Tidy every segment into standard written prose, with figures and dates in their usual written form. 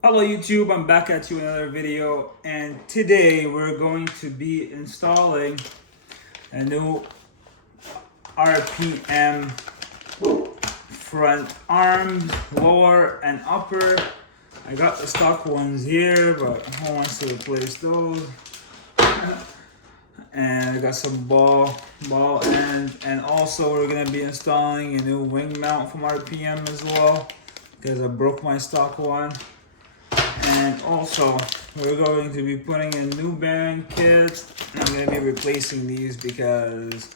Hello YouTube, I'm back at you with another video, and today we're going to be installing a new RPM front arms, lower and upper. I got the stock ones here, but who wants to replace those? And I got some ball end, and also we're gonna be installing a new wing mount from RPM as well, because I broke my stock one. And also, we're going to be putting in new bearing kits. I'm going to be replacing these because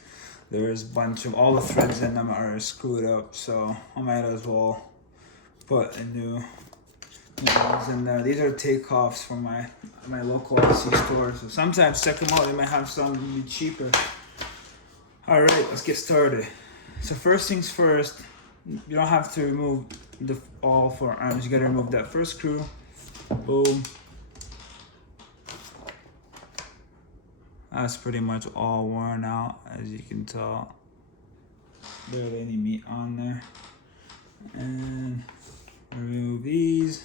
there's a bunch of, all the threads in them are screwed up. So I might as well put a new ones in there. These are takeoffs from my local LC store. So sometimes check them out. They might have some be cheaper. All right, let's get started. So first things first, you don't have to remove all four arms. You got to remove that first screw. Boom. That's pretty much all worn out, as you can tell. Barely any meat on there. And remove these.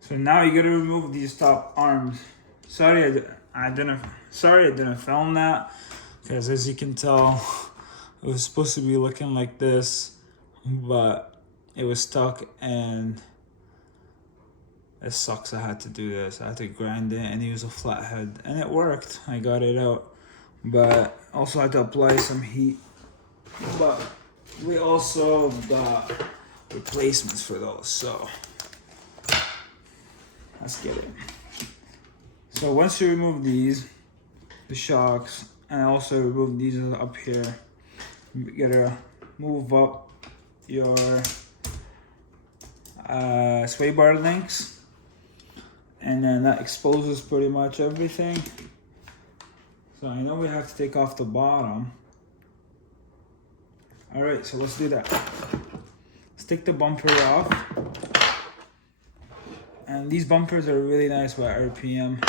So now you gotta remove these top arms. Sorry I didn't film that, because as you can tell, it was supposed to be looking like this, but it was stuck, and it sucks. I had to do this. I had to grind it and use a flathead, and it worked. I got it out, but also had to apply some heat. But we also got replacements for those, so let's get it. So once you remove these, the shocks, and also remove these up here, you gotta move up your sway bar links. And then that exposes pretty much everything. So I know we have to take off the bottom. All right, so let's do that. Let's take the bumper off. And these bumpers are really nice by RPM.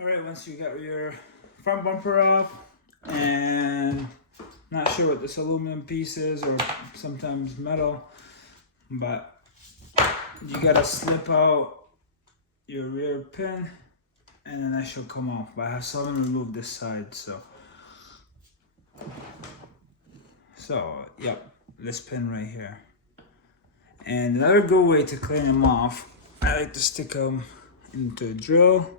All right, once you got your front bumper off, and not sure what this aluminum piece is, or sometimes metal, but you gotta slip out your rear pin, and then that should come off. But I still haven't removed this side, so yep, this pin right here. And another good way to clean them off, I like to stick them into a drill,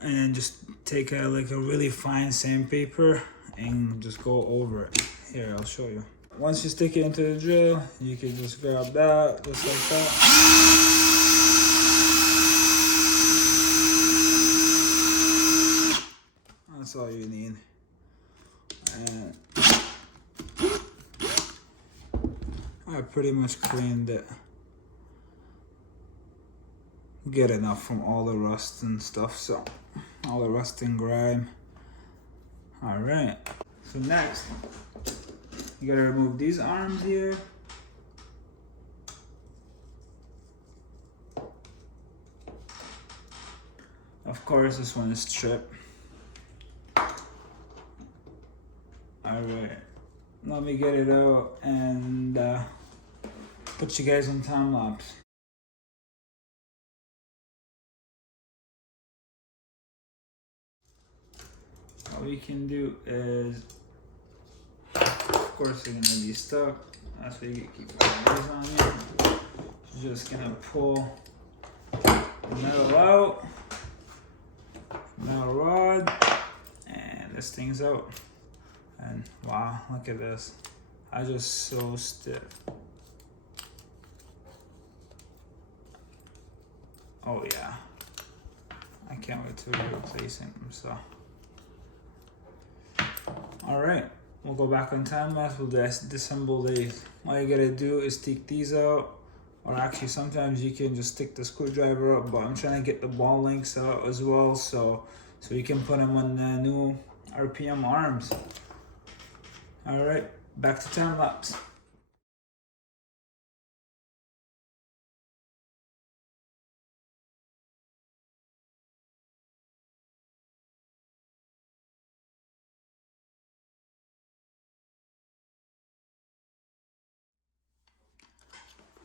and then just take like a really fine sandpaper and just go over it. Here, I'll show you. Once you stick it into the drill, you can just grab that, just like that. That's all you need. And I pretty much cleaned it good enough from all the rust and stuff, so all the rust and grime. All right, so next you gotta remove these arms here. Of course, this one is stripped. All right, let me get it out and put you guys on time lapse. All you can do is, of course, you're gonna be stuck. That's why you keep your eyes on you. You're just gonna pull the metal out, metal rod, and this thing's out. And wow, look at this. I just so stiff. Oh yeah. I can't wait to replace him, so. All right, we'll go back on time lapse. We'll disassemble these. All you gotta do is take these out, or actually sometimes you can just stick the screwdriver up, but I'm trying to get the ball links out as well, so you can put them on the new RPM arms. All right, back to time lapse.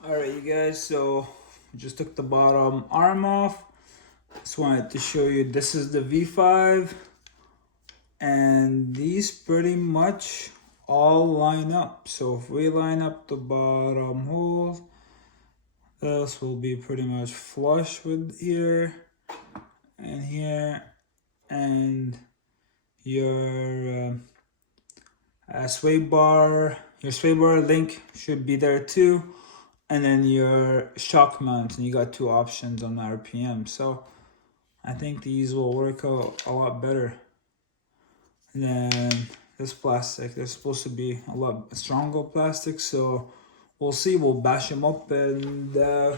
Alright, you guys, so just took the bottom arm off. Just wanted to show you, this is the V5, and these pretty much all line up. So if we line up the bottom holes, this will be pretty much flush with here and here, and your your sway bar link should be there too, and then your shock mount, and you got two options on RPM. So I think these will work out a lot better than this plastic. They're supposed to be a lot stronger plastic, so we'll see. We'll bash them up, and I'll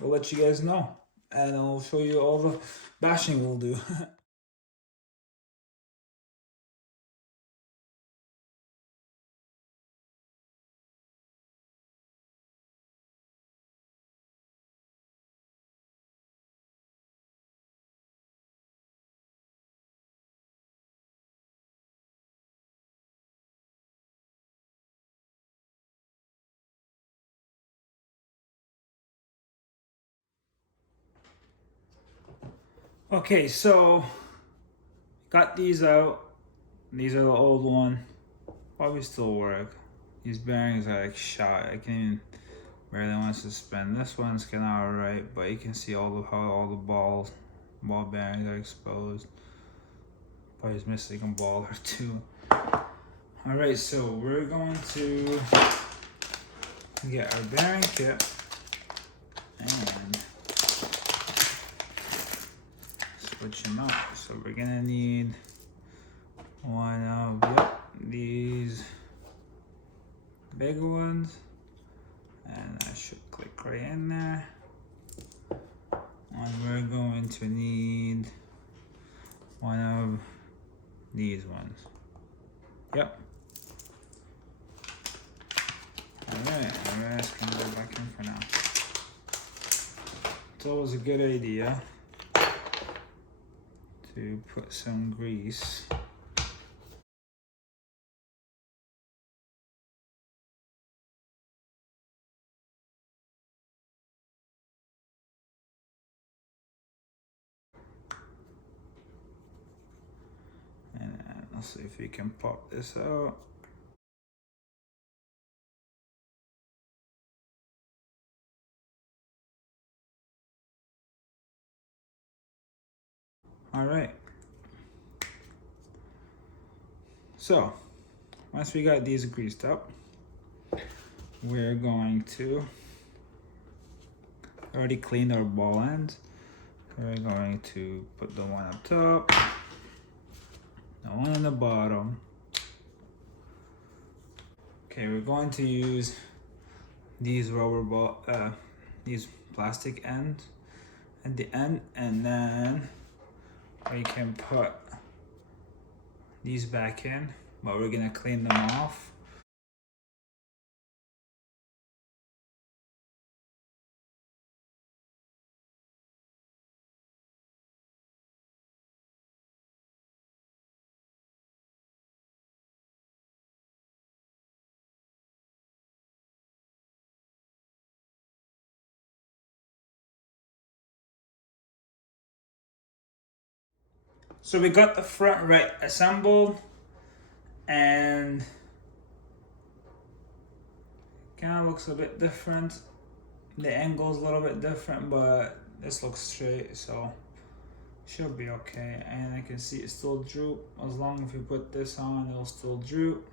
let you guys know, and I'll show you all the bashing we'll do. Okay, so got these out. These are the old one. Probably still work. These bearings are like shot. I can't even barely want to spin. This one's kind of alright, but you can see how all the ball bearings are exposed. Probably just missing a ball or two. Alright, so we're going to get our bearing kit and switch them out. So we're gonna need one of these big ones, and I should click right in there. And we're going to need one of these ones. Yep. Alright, the rest can go back in for now. It's always a good idea to put some grease . And let's see if we can pop this out. All right. So once we got these greased up, we're going to already cleaned our ball ends. We're going to put the one up top, the one on the bottom. Okay, we're going to use these these plastic ends at the end, and then we can put these back in, but we're gonna clean them off. So we got the front right assembled, and kind of looks a bit different. The angle's a little bit different, but this looks straight, so should be okay. And I can see it still droop. As long as we put this on, it'll still droop.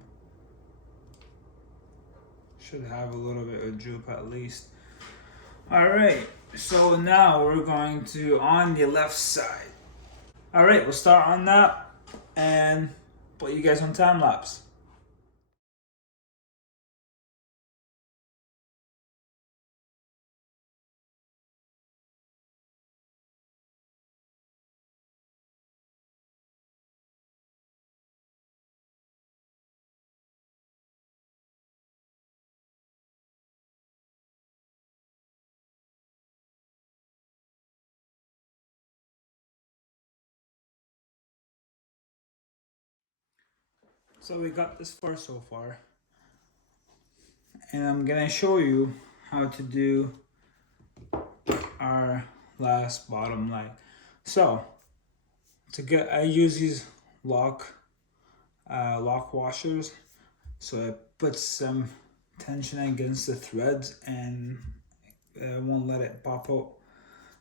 Should have a little bit of droop at least. All right, so now we're going to on the left side. All right, we'll start on that and put you guys on time lapse. So we got this far so far, and I'm gonna show you how to do our last bottom line. So I use these lock washers, so it puts some tension against the threads and won't let it pop out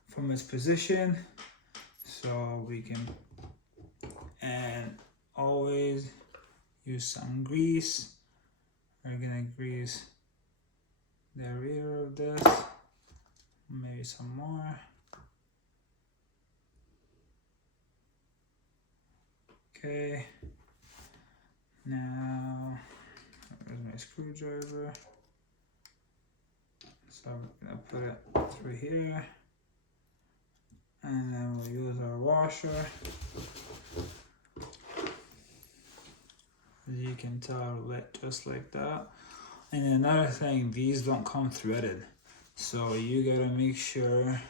from its position. So we can, and always use some grease. We're gonna grease the rear of this, maybe some more. Okay, now where's my screwdriver? So I'm gonna put it through here, and then we'll use our washer. As you can tell, lit just like that. And another thing, these don't come threaded, so you gotta make sure,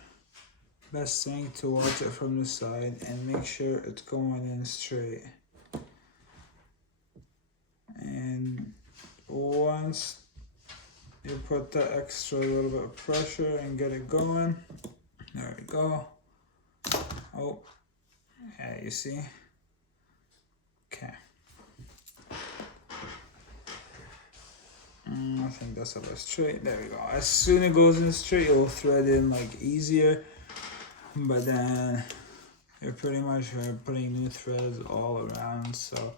best thing to watch it from the side and make sure it's going in straight. And once you put the extra little bit of pressure and get it going, there we go. Oh, yeah, you see? Okay. I think that's about straight. There we go. As soon as it goes in straight, it will thread in like easier. But then you're pretty much putting new threads all around. So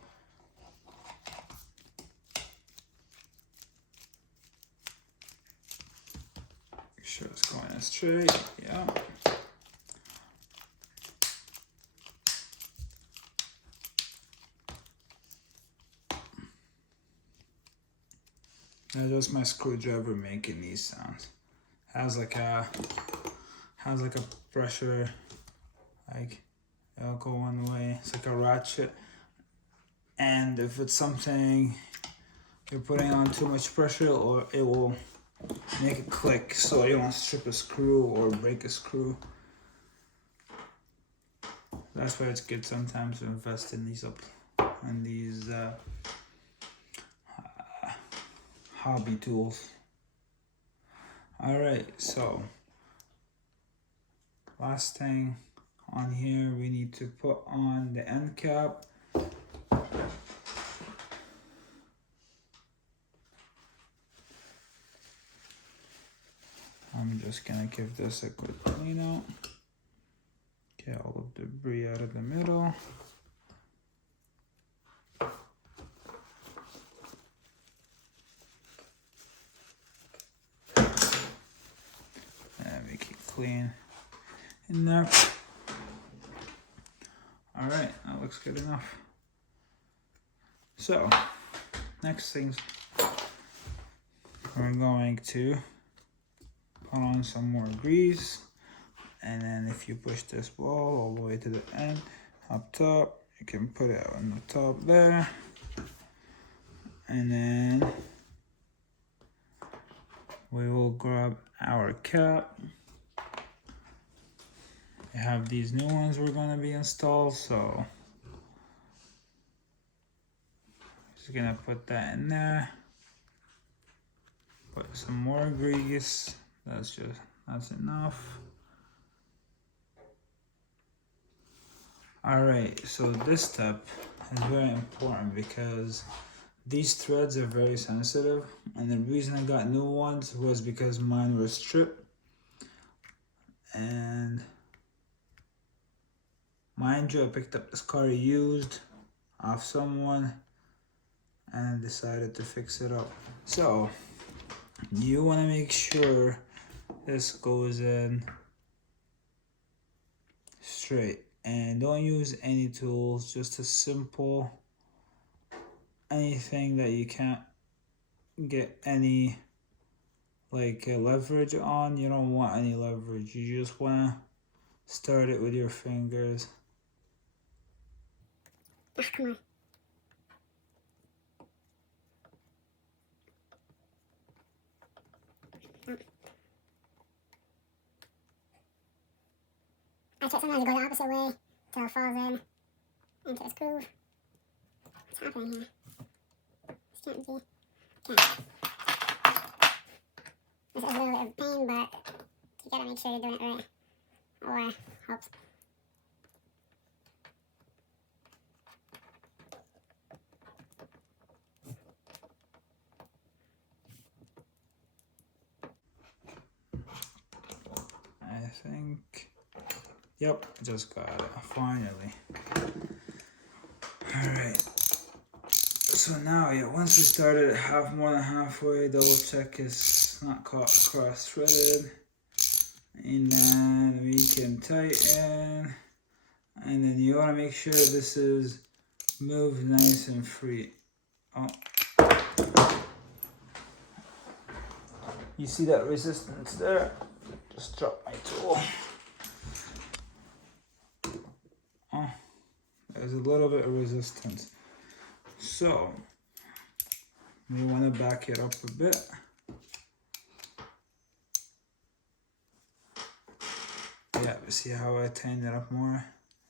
make sure it's going in straight. Yeah. That's just my screwdriver making these sounds. Has like a pressure, like it'll go one way. It's like a ratchet. And if it's something you're putting on too much pressure, or it will make it click, so you don't strip a screw or break a screw. That's why it's good sometimes to invest in these hobby tools. Alright, so last thing on here, we need to put on the end cap. I'm just gonna give this a good clean out. Get all of the debris out of the middle. And make it clean in there. Alright, that looks good enough. So, next things, we're going to put on some more grease. And then if you push this ball all the way to the end, up top, you can put it on the top there. And then we will grab our cap. We have these new ones we're gonna be installed, so just gonna put that in there. Put some more grease. That's enough. Alright, so this step is very important because these threads are very sensitive, and the reason I got new ones was because mine were stripped. And mind you, I picked up this car used off someone and decided to fix it up. So you want to make sure this goes in straight, and don't use any tools, just a simple anything that you can't get any leverage on. You don't want any leverage, you just want to start it with your fingers. Ah, come on. I try sometimes to go the opposite way till it falls in into this groove. What's happening here? This can't be. Can't. This is a little bit of pain, but you gotta make sure you're doing it right, or hopes. I think, yep, just got it, finally. Alright, so now, yeah, once we started more than halfway, double check it's not cross-threaded, and then we can tighten, and then you want to make sure this is moved nice and free. Oh, you see that resistance there? Just drop my tool. Oh, there's a little bit of resistance. So, we want to back it up a bit. Yeah, see how I tightened it up more?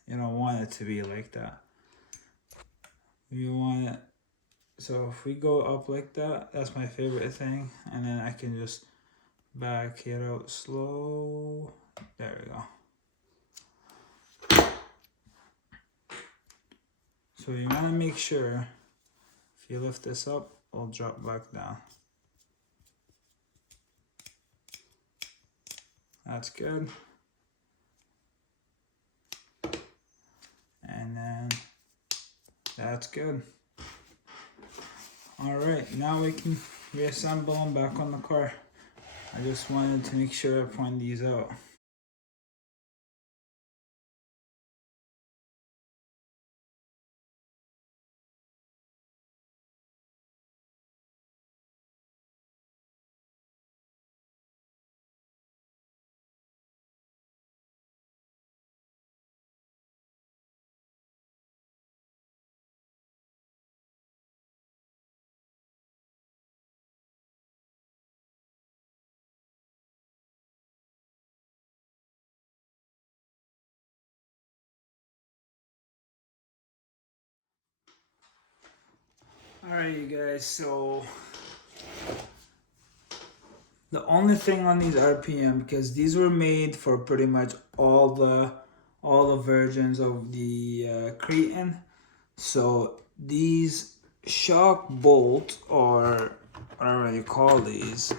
You don't want it to be like that. You want it, so if we go up like that, that's my favorite thing. And then I can just back it out slow. There we go. So you want to make sure if you lift this up, it'll drop back down. That's good. And then that's good. All right, now we can reassemble them back on the car. I just wanted to make sure I point these out. Alright you guys, so the only thing on these RPM, because these were made for pretty much all the versions of the Kraton, so these shock bolts, or whatever you call these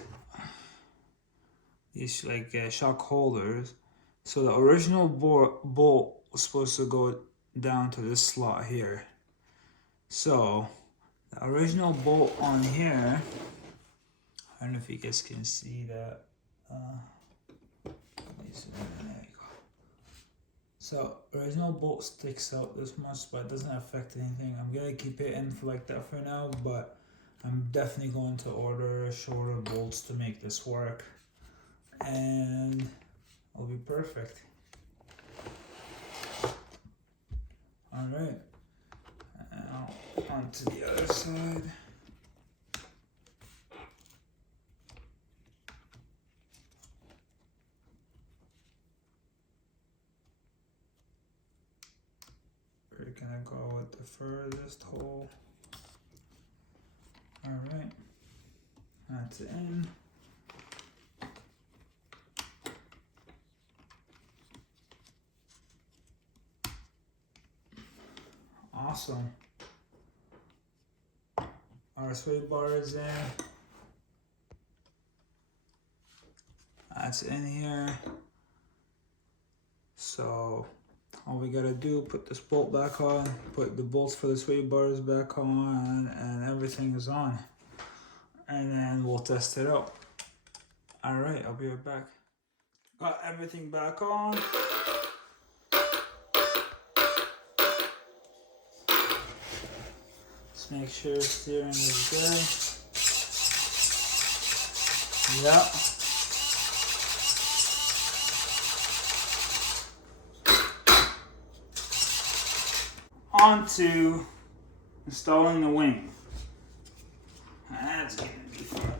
like shock holders, so the original bolt was supposed to go down to this slot here. So the original bolt on here, I don't know if you guys can see that. There you go. So original bolt sticks out this much, but it doesn't affect anything. I'm gonna keep it in for like that for now, but I'm definitely going to order shorter bolts to make this work, and it'll be perfect. All right, now on to the other side. We're gonna go with the furthest hole. All right, that's in. Awesome. Our sway bar is in. That's in here. So all we gotta do, put this bolt back on, put the bolts for the sway bars back on, and everything is on. And then we'll test it out. All right, I'll be right back. Got everything back on. Just make sure steering is good. Yep. On to installing the wing. That's gonna be fun.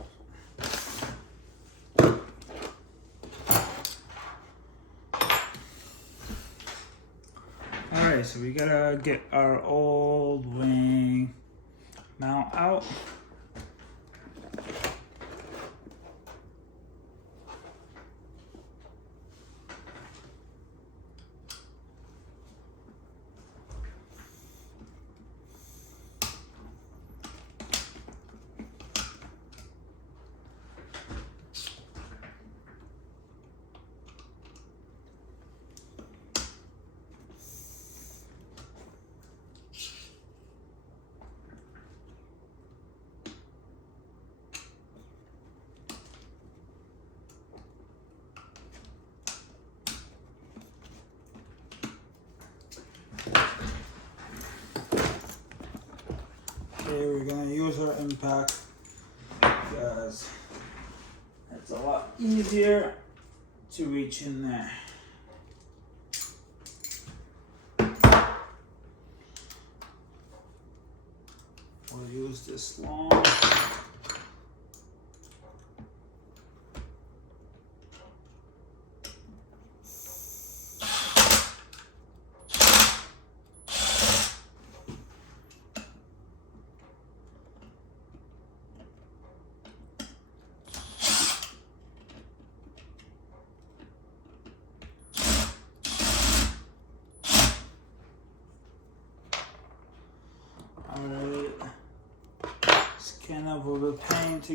Alright, so we gotta get our old wing mount out. Okay, we're gonna use our impact because it's a lot easier to reach in there. We'll use this long. Alright, it's kind of a pain to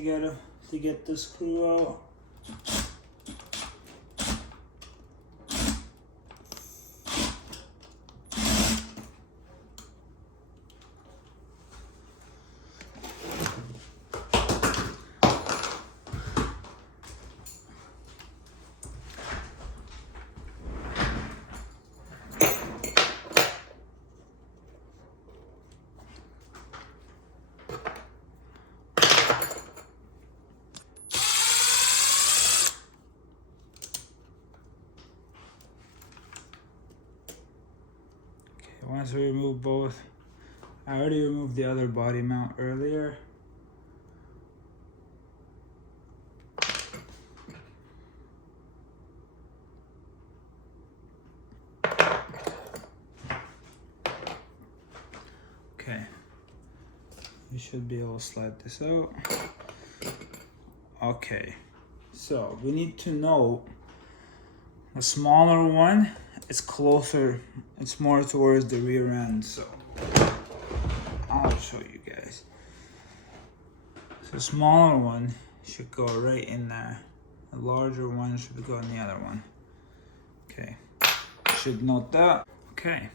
get the screw out. Once we remove both, I already removed the other body mount earlier. Okay, you should be able to slide this out. Okay, so we need to know the smaller one, it's closer, it's more towards the rear end, so I'll show you guys. So the smaller one should go right in there. The larger one should go in the other one. Okay, should note that. Okay,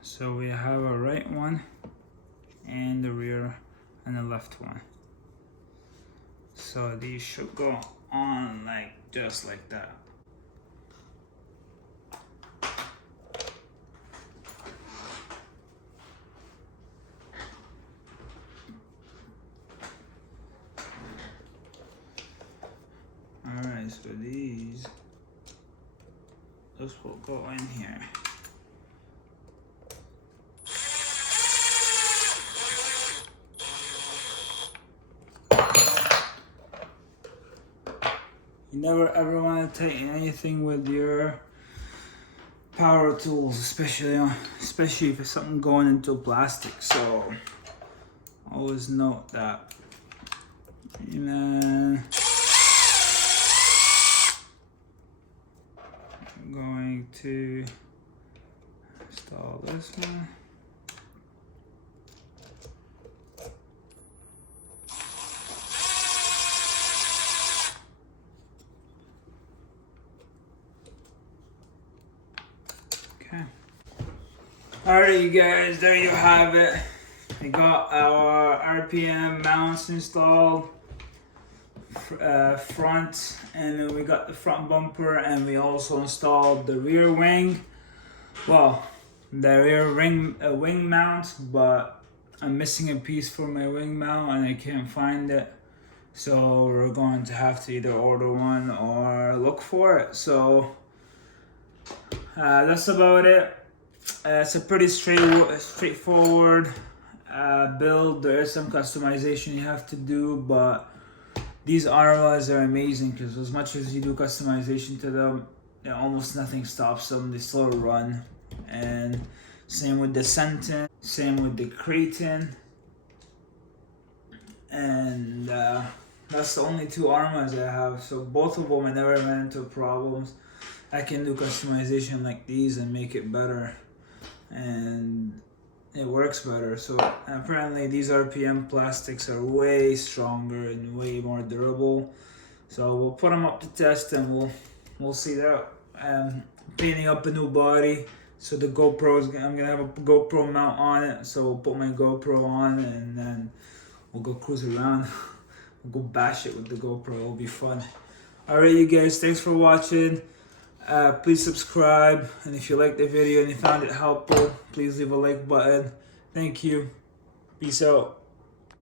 so we have a right one and the rear and the left one. So these should go on like just like that. Alright, so this will go in here. You never ever want to tighten anything with your power tools, especially if it's something going into plastic. So always note that. And then I'm going to install this one. Okay. Alright, you guys, there you have it. We got our RPM mounts installed, front, and then we got the front bumper, and we also installed the rear wing. Well, the rear wing mount, but I'm missing a piece for my wing mount and I can't find it. So we're going to have to either order one or look for it. So that's about it. It's a pretty straightforward build. There is some customization you have to do, but these ARRMAs are amazing because as much as you do customization to them, almost nothing stops them. They still run. And same with the Sentin, same with the Kraton. And that's the only two ARRMAs I have. So both of them I never ran into problems. I can do customization like these and make it better. And it works better. So apparently these RPM plastics are way stronger and way more durable. So we'll put them up to test and we'll see that. Painting up a new body. So the GoPro I'm gonna have a GoPro mount on it. So we'll put my GoPro on and then we'll go cruise around. We'll go bash it with the GoPro. It'll be fun. Alright, you guys, thanks for watching. Please subscribe, and if you liked the video and you found it helpful, please leave a like button. Thank you. Peace out.